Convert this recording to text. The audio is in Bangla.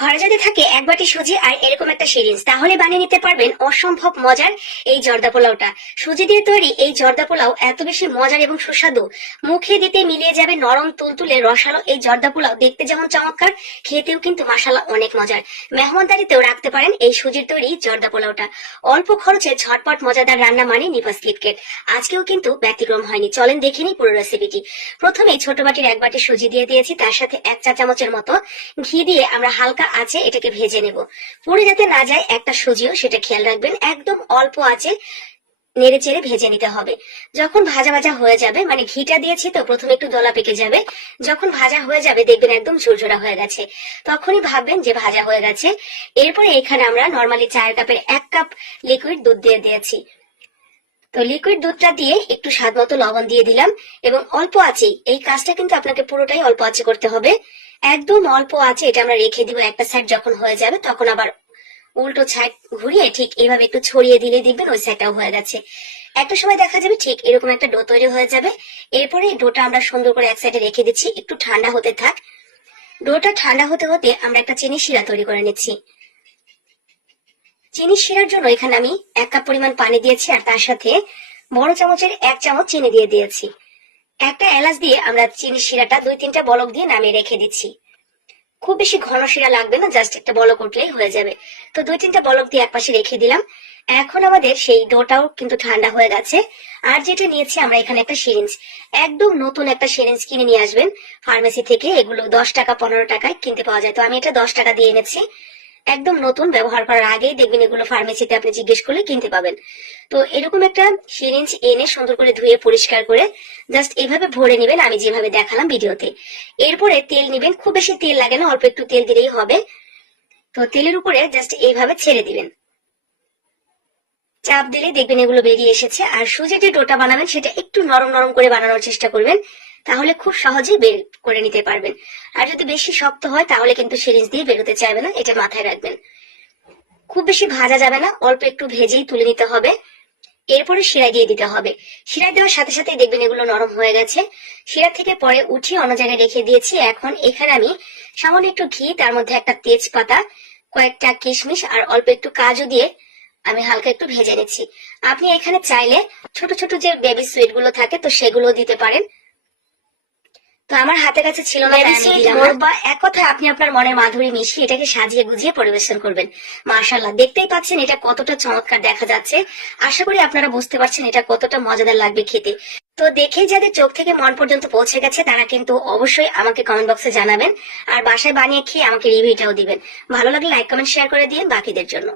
ঘরে যদি থাকে এক বাটি সুজি আর এরকম একটা সিরিঞ্জ, তাহলে বানিয়ে নিতে পারবেন অসম্ভব মজার এই জর্দা পোলাওটা। সুজি দিয়ে তৈরি এই জর্দা পোলাও এত বেশি মজার এবং সুস্বাদু, মুখে দিতে মিলিয়ে যাবে নরম তুলতুলে রসালো এই জর্দা পোলাও। দেখতে যেমন চমৎকার, খেতেও কিন্তু মাশাআল্লাহ অনেক মজার। মেহমানদারিতেও রাখতে পারেন এই সুজির তৈরি জর্দা পোলাওটা। অল্প খরচে ঝটপট মজাদার রান্না মানে নিপাস কিটক্যাট। আজকেও কিন্তু ব্যতিক্রম হয়নি, চলেন দেখে নিই পুরো রেসিপিটি। প্রথমেই ছোট বাটির এক বাটি সুজি দিয়ে দিয়েছি, তার সাথে 1 চা চামচের মতো ঘি দিয়ে আমরা হালকা আঁচে এটাকে ভেজে নেব। পুড়ে যাতে না যায় একটা সুজিও, সেটা খেয়াল রাখবেন। একদম অল্প আঁচে নেড়ে চেড়ে ভেজে নিতে হবে। যখন ভাজা ভাজা হয়ে যাবে, মানে ঘিটা দিয়েছি তো প্রথমে একটু দলা পেকে যাবে, যখন ভাজা হয়ে যাবে দেখবেন একদম ঝুরঝুরা হয়ে গেছে, তখনই ভাববেন যে ভাজা হয়ে গেছে। এরপরে এখানে আমরা নর্মালি চায়ের কাপের 1 কাপ লিকুইড দুধ দিয়ে দিয়েছি। তো লিকুইড দুধটা দিয়ে একটু স্বাদ মতো লবণ দিয়ে দিলাম এবং অল্প আঁচে, এই কাজটা কিন্তু আপনাকে পুরোটাই অল্প আঁচে করতে হবে। একদম অল্প আঁচে এটা আমরা রেখে দিব। একটা সাইড যখন হয়ে যাবে তখন আবার উল্টো সাইড ঘুরিয়ে ঠিক এইভাবে একটু ছড়িয়ে দিলে দেখবেন ওই সাইডটাও হয়ে গেছে। একটা সময় দেখা যাবে ঠিক এরকম একটা ডো তৈরি হয়ে যাবে। এরপরে এই ডোটা আমরা সুন্দর করে এক সাইডে রেখে দিচ্ছি, একটু ঠান্ডা হতে থাক। ডোটা ঠান্ডা হতে হতে আমরা একটা চিনি শিরা তৈরি করে নিচ্ছি। চিনি শিরার জন্য এখানে আমি 1 কাপ পরিমাণ পানি দিয়েছি আর তার সাথে বড় চামচের 1 চামচ চিনি দিয়ে দিয়েছি। একটা এলাচ দিয়ে আমরা চিনি শিরাটা 2-3টা বলক দিয়ে নামিয়ে রেখে দিচ্ছি। খুব বেশি ঘন শিরা লাগবে না, জাস্ট একটা বলক উঠলেই হয়ে যাবে। তো 2-3টা বলক দিয়ে একপাশে রেখে দিলাম। এখন আমাদের সেই ডোটাও কিন্তু ঠান্ডা হয়ে গেছে। আর যেটা নিয়েছি আমরা এখানে একটা সিরিঞ্জ, একদম নতুন একটা সিরিঞ্জ কিনে নিয়ে আসবেন ফার্মেসি থেকে। এগুলো 10 টাকা 15 টাকায় কিনতে পাওয়া যায়, তো আমি এটা 10 টাকা দিয়ে এনেছি। একদম নতুন, ব্যবহার করার আগেই দেখবেন এগুলো ফার্মেসিতে আপনি জিজ্ঞেস করলে কিনতে পাবেন। তো এরকম একটা সিরিঞ্জ এনে সুন্দর করে ধুয়ে পরিষ্কার করে জাস্ট এভাবে ভরে নেবেন, আমি যেভাবে দেখালাম ভিডিওতে। এরপরে তেল নেবেন, খুব বেশি তেল লাগে না, অল্প একটু তেল দিলেই হবে। তো তেলের উপরে জাস্ট এইভাবে ছেড়ে দিবেন, চাপ দিলে দেখবেন এগুলো বেরিয়ে এসেছে। আর সুজি যে ডোটা বানাবেন সেটা একটু নরম নরম করে বানানোর চেষ্টা করবেন, তাহলে খুব সহজেই বের করে নিতে পারবেন। আর যদি বেশি শক্ত হয় তাহলে কিন্তু সিরিঞ্জ দিয়ে বেরোতে চাইবে না, এটা মাথায় রাখবেন। খুব বেশি ভাজা যাবে না, অল্প একটু ভেজেই তুলে নিতে হবে। এরপরে শিরা দিয়ে দিতে হবে। শিরা দেওয়ার সাথে সাথে দেখবেন এগুলো নরম হয়ে গেছে। শিরা থেকে পরে উঠিয়ে অন্য জায়গায় রেখে দিয়েছি। এখন এখানে আমি সামান্য একটু ঘি, তার মধ্যে একটা তেজপাতা, কয়েকটা কিশমিশ আর অল্প একটু কাজু দিয়ে আমি হালকা একটু ভেজে নিচ্ছি। আপনি এখানে চাইলে ছোট ছোট যে বেবি সুইট গুলো থাকে তো সেগুলো দিতে পারেন। তো আমার হাতের কাছে ছিল না, তাই আমি দিলাম না। বা এক কথায় আপনি আপনার মনের মাধুরী মিশিয়ে এটাকে সাজিয়ে গুজিয়ে পরিবেশন করবেন। মাশাআল্লাহ, দেখতেই পাচ্ছেন এটা কতটা চমৎকার দেখা যাচ্ছে। আশা করি আপনারা বুঝতে পারছেন এটা কতটা মজাদার লাগবে খেতে। তো দেখে যাদের চোখ থেকে মন পর্যন্ত পৌঁছে গেছে তারা কিন্তু অবশ্যই আমাকে কমেন্ট বক্সে জানাবেন, আর বাসায় বানিয়ে খেয়ে আমাকে রিভিউটাও দিবেন। ভালো লাগলে লাইক কমেন্ট শেয়ার করে দিন বাকিদের জন্য।